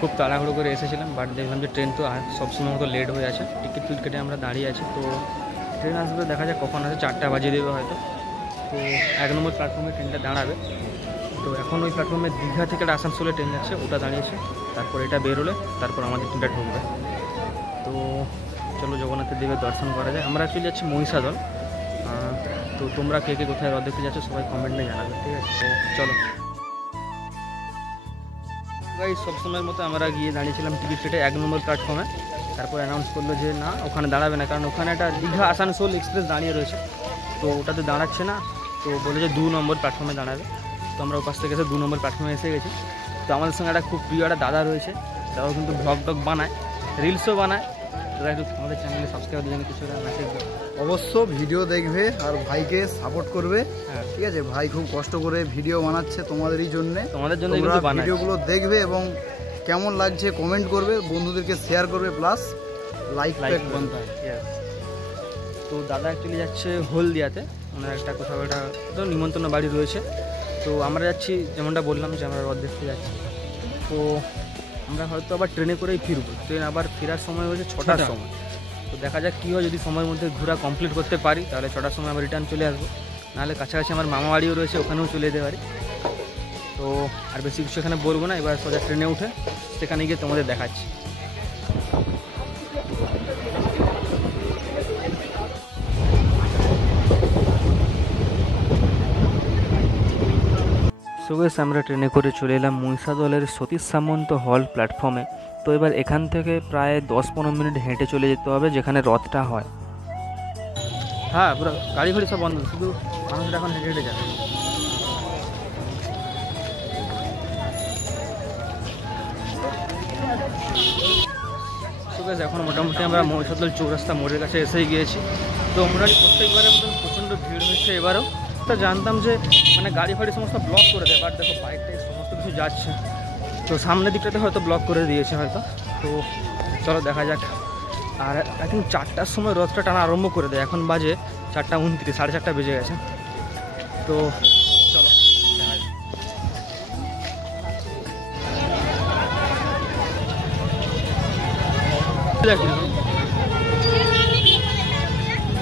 খুব তাড়াহুড়ো করে এসেছিলাম, বাট দেখলাম যে ট্রেন তো সবসময় মতো লেট হয়ে আছে। টিকিট কেটে আমরা দাঁড়িয়ে আছি, তো ট্রেন আসবে, দেখা যাক কখন আসে, 4টা বাজিয়ে দেবে হয়তো। তো 1 নম্বর প্ল্যাটফর্মে ট্রেনটা দাঁড়াবে। তো এখন ওই প্ল্যাটফর্মে দীঘা থেকে আসানসোলে ট্রেন যাচ্ছে, ওটা দাঁড়িয়েছে। তারপর এটা বেরোলে তারপর আমাদের ট্রেনটা ঢুকবে। তো চলো জগন্নাথের দেবের দর্শন করা যায়। আমরা অ্যাকচুয়ালি যাচ্ছি মহিষাদল। তো তোমরা কে কে কোথায় রথ দেখতে যাচ্ছ সবাই কমেন্টে জানাবে, ঠিক আছে? তো চলো ভাই, সবসময়ের মতো আমরা গিয়ে দাঁড়িয়েছিলাম টিকিট কেটে 1 নম্বর প্ল্যাটফর্মে। তারপর অ্যানাউন্স করলো যে না, ওখানে দাঁড়াবে না, কারণ ওখানে একটা দীঘা আসানসোল এক্সপ্রেস দাঁড়িয়ে রয়েছে, তো ওটাতে দাঁড়াচ্ছে না। তো বলে যে 2 নম্বর প্ল্যাটফর্মে দাঁড়াবে। তো আমরা ওপাশ থেকে এসে 2 নম্বর প্ল্যাটফর্মে এসে গেছি। তো আমাদের সঙ্গে একটা খুব প্রিয় একটা দাদা রয়েছে, তারাও কিন্তু ব্লগ টগ বানায়, রিলসও বানায়। তারা একটু আমাদের চ্যানেলে সাবস্ক্রাইব দিয়ে কিছু মেসেজ দেয়। অবশ্য ভিডিও দেখবে আর ভাইকে সাপোর্ট করবে। হ্যাঁ, ঠিক আছে, ভাই খুব কষ্ট করে ভিডিও বানাচ্ছে তোমাদেরই জন্য। তোমাদের জন্য ভিডিওগুলো দেখবে এবং কেমন লাগছে কমেন্ট করবে, বন্ধুদেরকে শেয়ার করবে, প্লাস লাইক বন্ধ হয়। তো দাদা অ্যাকচুয়ালি যাচ্ছে হলদিয়াতে, ওনার একটা কোথাও একটা নিমন্ত্রণ বাড়ি রয়েছে। তো আমরা যাচ্ছি, যেমনটা বললাম যে আমরা রথ দেখতে যাচ্ছি। তো আমরা হয়তো আবার ট্রেনে করেই ফিরবো। ট্রেন আবার ফেরার সময় হয়েছে 6টার সময়। তো দেখা যাক কী হয়, যদি সময়ের মধ্যে ঘোরা কমপ্লিট করতে পারি তাহলে 6টার সময় আবার রিটার্ন চলে আসবো। নাহলে কাছাকাছি আমার মামা বাড়িও রয়েছে, ওখানেও চলে যেতে পারি। তো আর বেশি কিছু এখানে বলবো না, এবার সোজা ট্রেনে উঠে সেখানে গিয়ে তোমাদের দেখাচ্ছি। সুবেশ, আমরা ট্রেনে করে চলে এলাম মহিষাদলের সতীশ সামন্ত হল প্ল্যাটফর্মে। তো এবার এখান থেকে প্রায় 10-15 মিনিট হেঁটে চলে যেতে হবে যেখানে রথটা হয়। হ্যাঁ, পুরো গাড়ি ফাড়ি সব বন্ধ, শুধু মানুষরা এখন হেঁটে হেঁটে যাবে। সুবেশ, এখন মোটামুটি আমরা মহিষাদল চৌরাস্তা মোড়ের কাছে এসেই গিয়েছি। তো মোটামুটি প্রত্যেকবারের মতন প্রচণ্ড ভিড় হয়েছে এবারও। তো জানতাম যে মানে গাড়ি ফাড়ি সমস্ত ব্লক করে দেয়, বাট দেখো বাইক টাইক সমস্ত কিছু যাচ্ছে। তো সামনের দিকটাতে হয়তো ব্লক করে দিয়েছে হয়তো। তো চলো দেখা যাক। আর আই থিঙ্ক 4টার সময় রথটা টানা আরম্ভ করে দেয়, এখন বাজে 4:29, 4:30 বেজে গেছে। তো চলো দেখা যাক।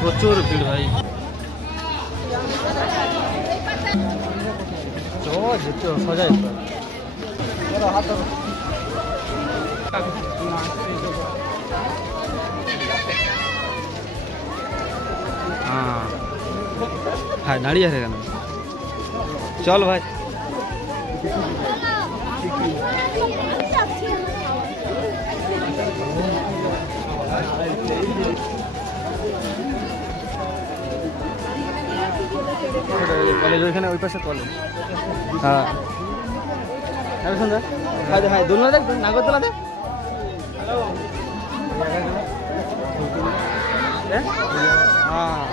প্রচুর ভিড় ভাই, যেতে সজাই হ্যাঁ, দাঁড়িয়ে আছে কেন? চল ভাই, কলেজ ওইখানে, ওই পাশে কলেজ। হ্যাঁ, সুন্দর। হ্যাঁ, দোলনা দেখ, নাগরদোলা দেখ। হ্যাঁ,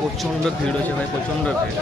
প্রচণ্ড ভিড় হয়েছে ভাই, প্রচণ্ড ভিড়।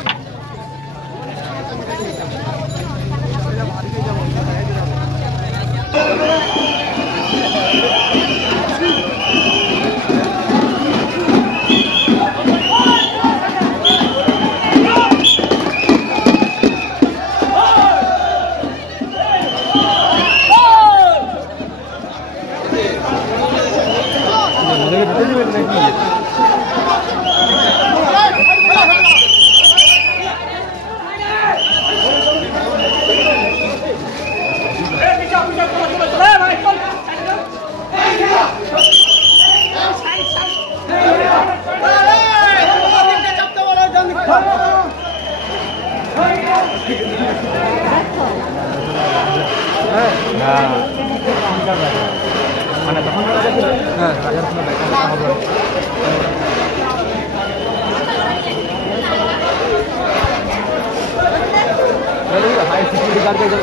মানে তখন হ্যাঁ, রাজার কোনো ব্যাপার হবে।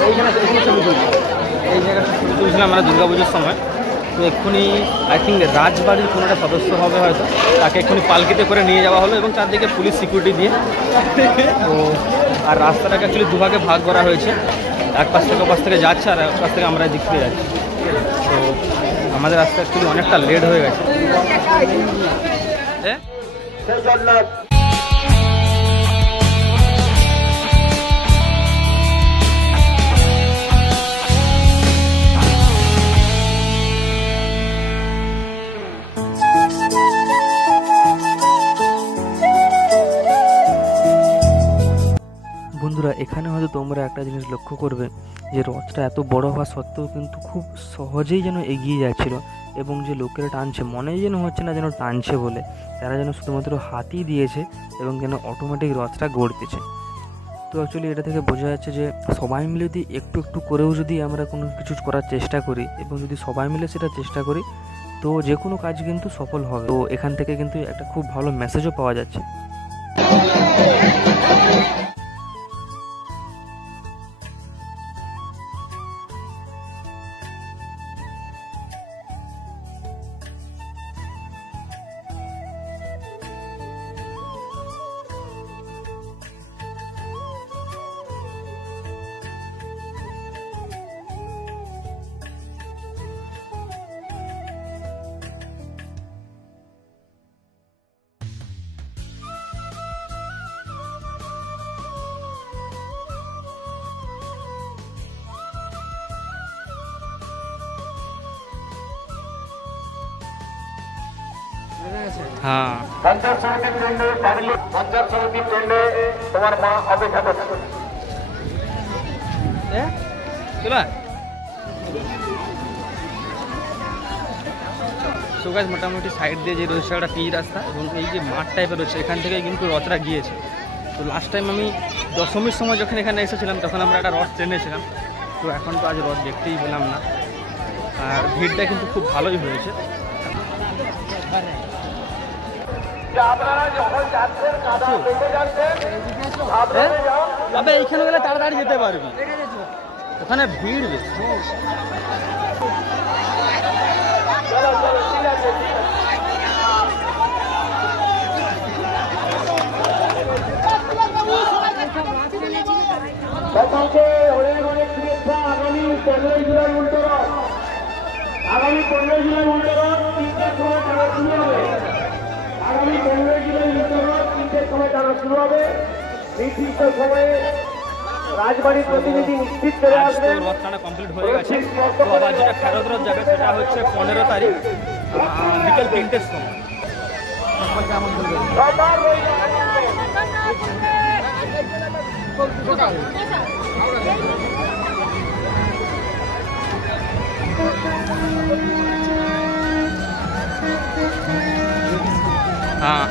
এই জায়গাটা ছবি তুলছিলাম আমরা দুর্গাপুজোর সময়। তো এক্ষুনি আই থিঙ্ক রাজবাড়ির কোনো একটা সদস্য হবে হয়তো, তাকে এক্ষুনি পালকিতে করে নিয়ে যাওয়া হলো এবং চারদিকে পুলিশ সিকিউরিটি দিয়ে। তো আর রাস্তাটাকে অ্যাকচুয়ালি দুভাগে ভাগ করা হয়েছে। এক পাশ থেকে ওপাশ থেকে যাচ্ছে আর এক পাশ থেকে আমরা দিক থেকে যাচ্ছি। তো আমাদের রাস্তা অ্যাকচুয়ালি অনেকটা লেট হয়ে গেছে। বন্ধুরা, এখানে হয়তো তোমরা একটা জিনিস লক্ষ্য করবে যে রথটা এত বড় হওয়া সত্ত্বেও কিন্তু খুব সহজেই যেন এগিয়ে যাচ্ছিল, এবং যে লোকেরা টানছে মনে যেন হচ্ছে না যেন টানছে বলে, তারা যেন শুধুমাত্র হাতই দিয়েছে এবং যেন অটোমেটিক রথটা গড়তেছে। তো অ্যাকচুয়ালি এটা থেকে বোঝা যাচ্ছে যে সবাই মিলে যদি একটু একটু করেও যদি আমরা কোনো কিছু করার চেষ্টা করি এবং যদি সবাই মিলে সেটা চেষ্টা করি, তো যে কোনো কাজ কিন্তু সফল হবে। তো এখান থেকে কিন্তু একটা খুব ভালো মেসেজও পাওয়া যাচ্ছে। হ্যাঁ, পঞ্চায়েত সমিতির জন্য পঞ্চায়েত সমিতির জন্য তোমার মা অপেক্ষা করছে। সো গাইস, মোটামুটি সাইড দিয়ে যে রয়েছে একটা পিচ রাস্তা এবং এই যে মাঠ টাইপের রয়েছে, এখান থেকে কিন্তু রথটা গিয়েছে। তো লাস্ট টাইম আমি দশমীর সময় যখন এখানে এসেছিলাম তখন আমরা একটা রথ ট্রেনেছিলাম। তো এখন তো আজ রথ দেখতেই পেলাম না, আর ভিড়টা কিন্তু খুব ভালোই হয়েছে। আপনারা যখন যাচ্ছেন কাদা পেতে যাচ্ছেন, তবে এইখানে গেলে তাড়াতাড়ি যেতে পারবি, ওখানে ভিড় বেশি। সকলকে অনেক অনেক শুভেচ্ছা। আগামী 15 জুলাই উল্টো রথ, আগামী 15 জুলাই উল্টো রথ 3টের সময় টানা শুরু হবে। আগামী 15 জুলাই উল্টো রথ 3টের সময় টানা শুরু হবে। নির্দিষ্ট সময়ে রাজবাড়ির প্রতিনিধি নিশ্চিত করে আসবেন। রথ টানা কমপ্লিট হয়ে গেছে। তো আবার যেটা ফেরত রথ যাবে সেটা হচ্ছে 15 তারিখ বিকেল 3টের সময়। সবার হ্যাঁ,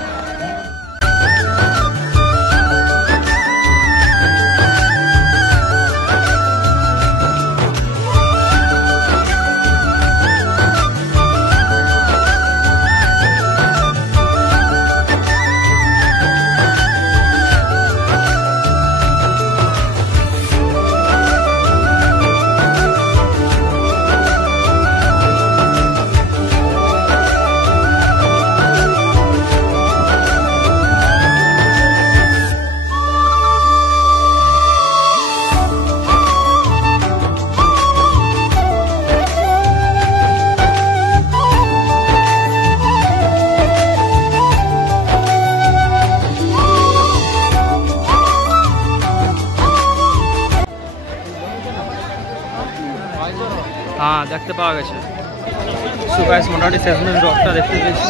হ্যাঁ দেখতে পাওয়া গেছে। সো গাইস, মোটামুটি শেষমেশ রথটা দেখতে পেয়েছি।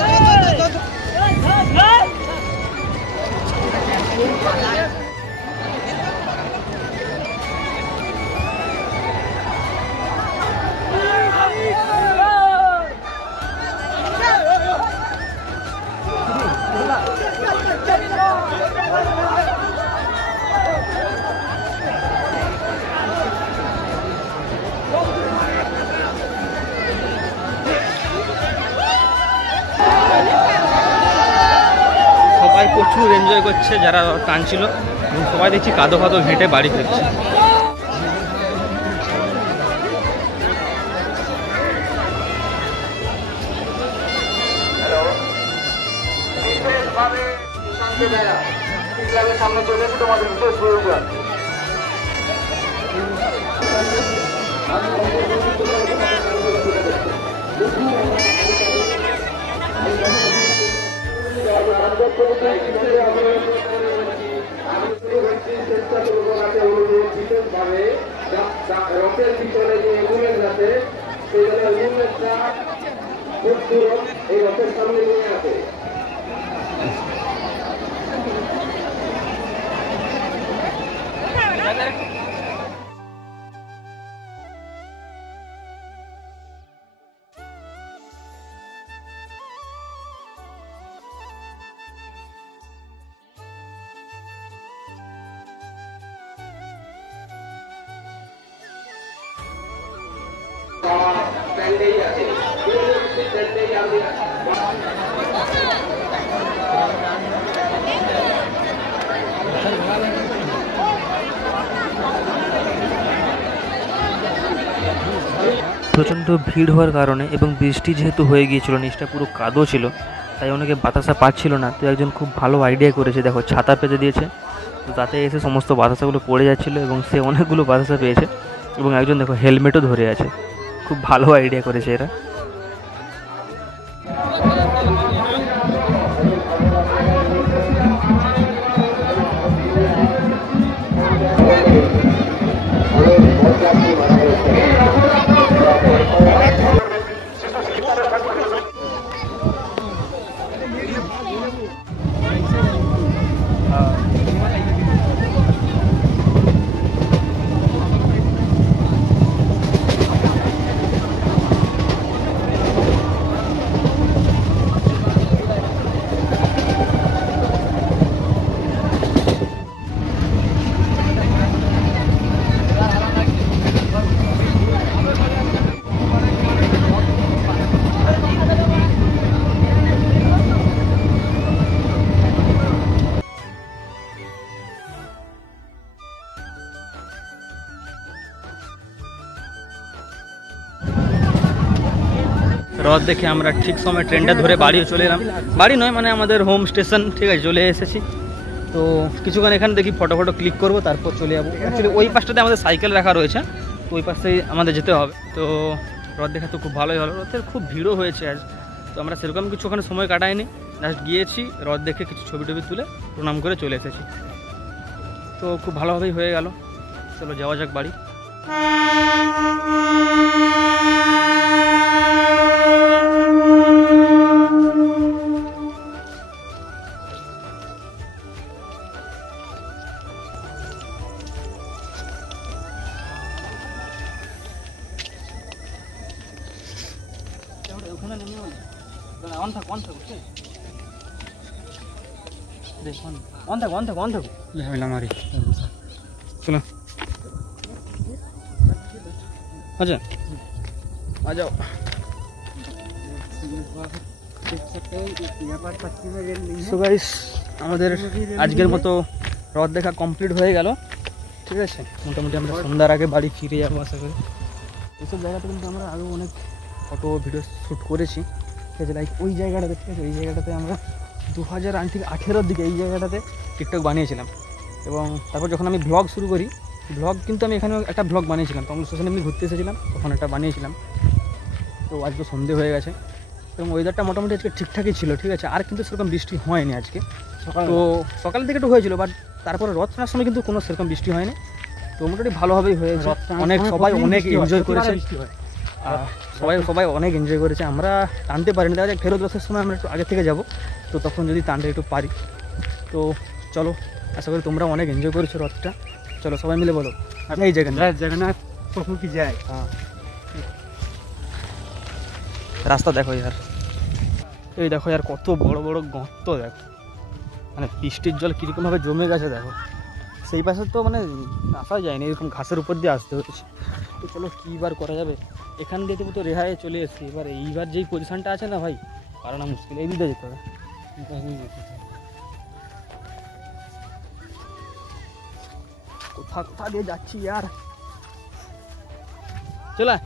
সবাই প্রচুর এনজয় করছে যারা টানছিল, এবং সবাই দেখছি কাদো ফাদো ঘেঁটে বাড়ি ফিরছে। বিশেষভাবে শান্তি বেড়া ক্লাবের সামনে চলে এসে তোমাদের বিশেষ প্রয়োজন। রথের পিছনে যে অ্যাম্বুলেন্স আছে সেই অ্যাম্বুলেন্সটা খুব দূর এই রথের সামনে নিয়ে আসে। স্ট্যান্ডেই আছে স্ট্যান্ডেই আমি প্রচণ্ড ভিড় হওয়ার কারণে এবং বৃষ্টি যেহেতু হয়ে গিয়েছিল, নিচটা পুরো কাদো ছিল, তাই অনেকে বাতাসা পাচ্ছিল না। তো একজন খুব ভালো আইডিয়া করেছে, দেখো ছাতা পেতে দিয়েছে, তো তাতে এসে সমস্ত বাতাসাগুলো পড়ে যাচ্ছিলো এবং সে অনেকগুলো বাতাসা পেয়েছে। এবং একজন দেখো হেলমেটও ধরে আছে, খুব ভালো আইডিয়া করেছে এরা। রথ দেখে আমরা ঠিক সময় ট্রেনটা ধরে বাড়িও চলে এলাম। বাড়ি নয় মানে আমাদের হোম স্টেশন, ঠিক আছে, চলে এসেছি। তো কিছুক্ষণ এখানে দেখি ফটো ক্লিক করবো, তারপর চলে যাবো। অ্যাকচুয়ালি ওই পাশটাতে আমাদের সাইকেল রাখা রয়েছে, তো ওই পাশেই আমাদের যেতে হবে। তো রথ দেখা তো খুব ভালোই হলো, রথের খুব ভিড়ও হয়েছে আজ। তো আমরা সেরকম কিছু ওখানে সময় কাটাইনি, জাস্ট গিয়েছি, রথ দেখে কিছু ছবি তুলে প্রণাম করে চলে এসেছি। তো খুব ভালোভাবেই হয়ে গেল। চলো যাওয়া যাক বাড়ি। चलो अच्छा आ जाओ। সো গাইস আমাদের আজকের মতো রথ দেখা কমপ্লিট হয়ে গেল, ঠিক আছে। মোটামুটি আমরা সন্ধ্যার আগে বাড়ি ফিরে যাবো আশা করি। এইসব জায়গাতে কিন্তু আমরা আরও অনেক ফটো ভিডিও শ্যুট করেছি, ঠিক আছে। লাইক ওই জায়গাটাতে, ঠিক আছে, এই জায়গাটাতে আমরা 2018 দিকে এই জায়গাটাতে টিকটক বানিয়েছিলাম। এবং তারপর যখন আমি ব্লগ শুরু করি, ব্লগ কিন্তু আমি এখানে একটা ব্লগ বানিয়েছিলাম, তখন স্টেশনে এমনি ঘুরতে এসেছিলাম, তখন একটা বানিয়েছিলাম। তো আজকে সন্ধে হয়ে গেছে এবং ওয়েদারটা মোটামুটি আজকে ঠিকঠাকই ছিল, ঠিক আছে। আর কিন্তু সেরকম বৃষ্টি হয়নি আজকে। তো সকাল থেকে একটু হয়েছিল, বাট তারপরে রথ টানার সময় কিন্তু কোনো সেরকম বৃষ্টি হয়নি। তো মোটামুটি ভালোভাবেই হয়েছে, সবাই অনেক এনজয় করেছে, সবাই অনেক এনজয় করেছে। আমরা টানতে পারিনি, দেখা যায় ফেরত রথের সময় আমরা একটু আগে থেকে যাব, তো তখন যদি টানতে একটু পারি। তো চলো, আশা করি তোমরা অনেক এনজয় করেছো রথটা। চলো সবাই মিলে বলো এই জগন্নাথ প্রভু কি যায়। হ্যাঁ, রাস্তা দেখো ইয়ার, এই দেখো ইয়ার কত বড় বড় গর্ত দেখো, মানে বৃষ্টির জল কীরকমভাবে জমে গেছে দেখো। সেই পাশে তো মানে আসা যায়নি, এরকম ঘাসের উপর দিয়ে আসতে হচ্ছে। তো চলো কী বার করা যাবে, এখান দিয়ে তো রেহাই চলে এসেছি। এবার এইবার যেই পজিশনটা আছে না ভাই, পারানো মুশকিল, এই দিকে যেতে হবে। কোথা দিয়ে যাচ্ছি यार, চলে